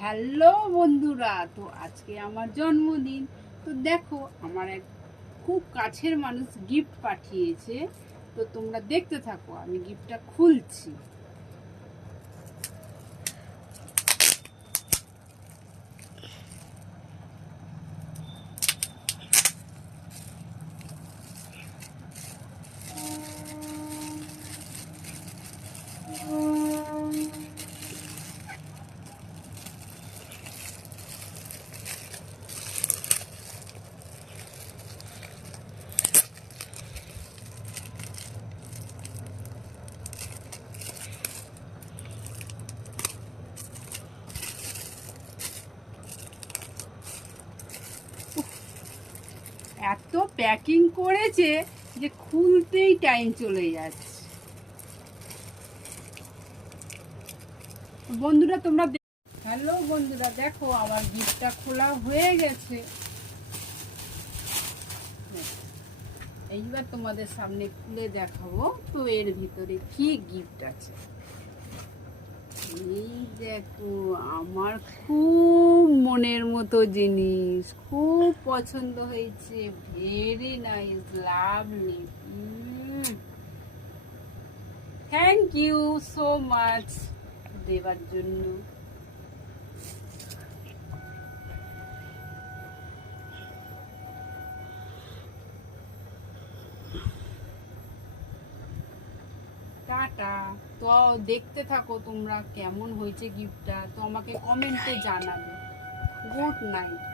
Hello বন্ধুরা, তো আজকে আমার জন্মদিন। তো দেখো, আমার এক খুব কাছের মানুষ গিফট পাঠিয়েছে। তো তোমরা দেখতে থাকো, আমি গিফটটা খুলছি। এত প্যাকিং করেছে যে খুলতেই টাইম চলে যাচ্ছে। বন্ধুরা তোমরা হ্যালো বন্ধুরা, দেখো আমার গিফটটা খোলা হয়ে গেছে। এইবার তোমাদের সামনে খুলে দেখাবো তো এর ভিতরে কি গিফট আছে। এই দেখো, আমার খুব মনের মতো জিনিস, খুব পছন্দ হয়েছে। Very nice, lovely. Thank you so much দেবার জন্য। টাটা। তো দেখতে থাকো তোমরা কেমন হয়েছে গিফটটা, তো আমাকে কমেন্টে জানাবে। Good night.